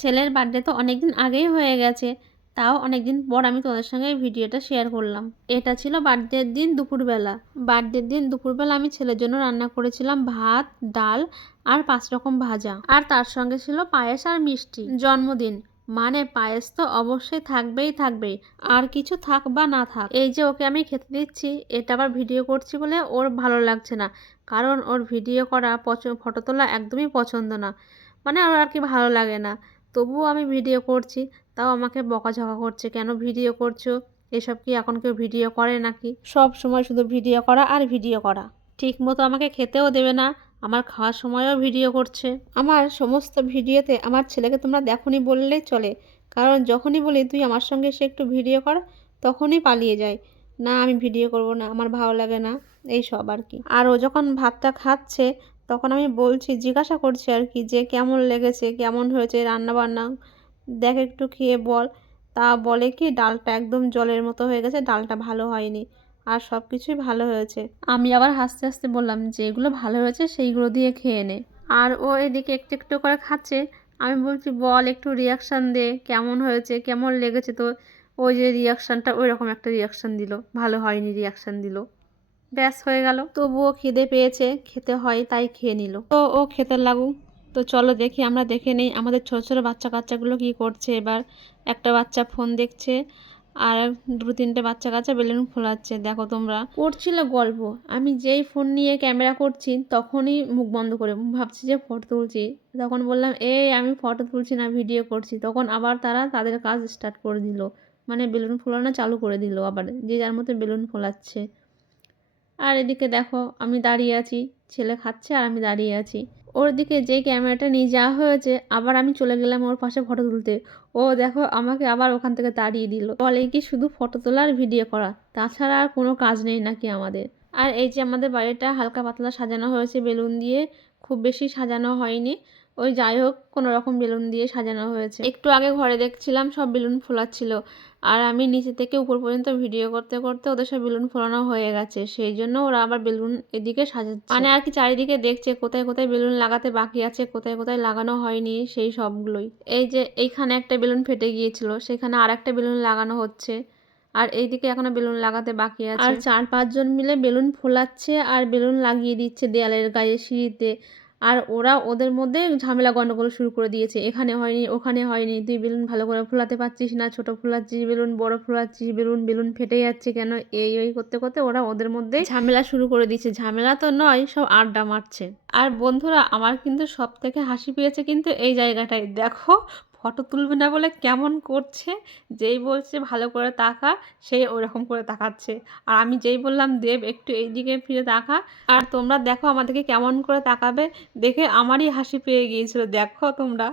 ছেলের বার্থডে তো অনেকদিন আগেই হয়ে গেছে, তাও অনেকদিন পর আমি তোমাদের সঙ্গে ভিডিওটা শেয়ার করলাম। এটা ছিল বার্থডের দিন দুপুরবেলা। বার্থডের দিন দুপুরবেলা আমি ছেলের জন্য রান্না করেছিলাম ভাত, ডাল আর পাঁচ রকম ভাজা। আর তার সঙ্গে ছিল পায়েস আর মিষ্টি। জন্মদিন। মানে পায়েস তো অবশ্যই থাকবেই থাকবে আর কিছু থাক বা না থাক, এই যে ওকে আমি খেতে দিচ্ছি, এটা আবার ভিডিও করছি বলে ওর ভালো লাগছে না। কারণ ওর ভিডিও করা ফটো তোলা একদমই পছন্দ না। মানে ওর আর কি ভালো লাগে না। তবুও আমি ভিডিও করছি, তাও আমাকে বকাঝকা করছে। কেন ভিডিও করছ? এসব কি এখন কেউ ভিডিও করে নাকি? সব সময় শুধু ভিডিও করা আর ভিডিও করা। ঠিক মতো আমাকে খেতেও দেবে না, আমার খাওয়ার সময়ও ভিডিও করছে। আমার সমস্ত ভিডিওতে আমার ছেলেকে তোমরা দেখনি বললেই চলে, কারণ যখনই বলি, তুই আমার সঙ্গে সে একটু ভিডিও কর, তখনই পালিয়ে যায়। না, আমি ভিডিও করব না, আমার ভালো লাগে না, এই সব আর কি। আর ও যখন ভাতটা খাচ্ছে তখন আমি বলছি, জিজ্ঞাসা করছি আর কি যে কেমন লেগেছে, কেমন হয়েছে রান্না বান্না দেখ একটু খেয়ে বল। তা বলে কি, ডালটা একদম জলের মতো হয়ে গেছে, ডালটা ভালো হয়নি আর সব কিছুই ভালো হয়েছে। আমি আবার হাসতে হাসতে বললাম যেগুলো ভালো হয়েছে সেইগুলো দিয়ে খেয়ে নে। আর ও এদিকে একটু একটু করে খাচ্ছে। আমি বলছি, বল একটু রিয়াকশান দে, কেমন হয়েছে, কেমন লেগেছে তো ওই যে রিয়াকশানটা ওই রকম একটা রিয়াকশান দিল, ভালো হয়নি রিয়াকশান দিল। ব্যাস হয়ে গেল। তবুও খিদে পেয়েছে, খেতে হয় তাই খেয়ে নিল। তো ও খেতে লাগুক তো চলো দেখি, আমরা দেখে নেই আমাদের ছোটো ছোটো বাচ্চা কাচ্চাগুলো কী করছে। এবার একটা বাচ্চা ফোন দেখছে আর দু তিনটে বাচ্চা কাচ্চা বেলুন ফোলাচ্ছে। দেখো তোমরা। করছিল গল্প। আমি যেই ফোন নিয়ে ক্যামেরা করছি তখনই মুখ বন্ধ করে ভাবছি যে ফটো তুলছি। তখন বললাম, এই, আমি ফটো তুলছি না, ভিডিও করছি। তখন আবার তারা তাদের কাজ স্টার্ট করে দিল। মানে বেলুন ফোলানো চালু করে দিল আবার, যে যার মতো বেলুন ফোলাচ্ছে। আর এদিকে দেখো, আমি দাঁড়িয়ে আছি, ছেলে খাচ্ছে আর আমি দাঁড়িয়ে আছি। ওর দিকে যে ক্যামেরাটা নিয়ে যাওয়া হয়েছে, আবার আমি চলে গেলাম ওর পাশে ফটো তুলতে। ও দেখো, আমাকে আবার ওখান থেকে তাড়িয়ে দিল। বলে কি শুধু ফটো তোলা আর ভিডিও করা, তাছাড়া আর কোনো কাজ নেই নাকি আমাদের। আর এই যে আমাদের বাড়িটা হালকা পাতলা সাজানো হয়েছে বেলুন দিয়ে, খুব বেশি সাজানো হয়নি। ওই যাই হোক, কোনো রকম বেলুন দিয়ে সাজানো হয়েছে। একটু আগে ঘরে দেখছিলাম সব বেলুন ফোলাচ্ছিল। আর আমি নিচে থেকে উপর পর্যন্ত ভিডিও করতে করতে ওদের সব বেলুন ফোলানো হয়ে গেছে। সেই জন্য ওরা আবার বেলুন এদিকে সাজাচ্ছে। মানে আর কি চারিদিকে দেখছে কোথায় কোথায় বেলুন লাগাতে বাকি আছে, কোথায় কোথায় লাগানো হয়নি, সেই সবগুলোই। এই যে এইখানে একটা বেলুন ফেটে গিয়েছিল, সেখানে আর একটা বেলুন লাগানো হচ্ছে। আর এইদিকে এখনও বেলুন লাগাতে বাকি আছে। আর চার পাঁচজন মিলে বেলুন ফোলাচ্ছে আর বেলুন লাগিয়ে দিচ্ছে দেয়ালের গায়ে সিঁড়িতে। আর ওরা ওদের মধ্যে ঝামেলা গণ্ডগোল শুরু করে দিয়েছে। এখানে হয়নি, ওখানে হয়নি। তুই বেলুন ভালো করে ফোলাতে পারছিস না, ছোটো ফোলাচ্ছিস বেলুন, বড় ফোলাচ্ছিস বেলুন বেলুন ফেটে যাচ্ছে কেন? এই, ওই করতে করতে ওরা ওদের মধ্যে ঝামেলা শুরু করে দিয়েছে। ঝামেলা তো নয়, সব আড্ডা মারছে। আর বন্ধুরা, আমার কিন্তু সব থেকে হাসি পেয়েছে কিন্তু এই জায়গাটায়। দেখো ফটো তুলবে না বলে কেমন করছে? যেই বলছে ভালো করে তাকা সেই ওরকম করে তাকাচ্ছে। আর আমি যেই বললাম, দেব, একটু এই দিকে ফিরে তাকা। আর তোমরা দেখো আমাদেরকে কেমন করে তাকাবে। দেখে আমারই হাসি পেয়ে গিয়েছিল। দেখো তোমরা।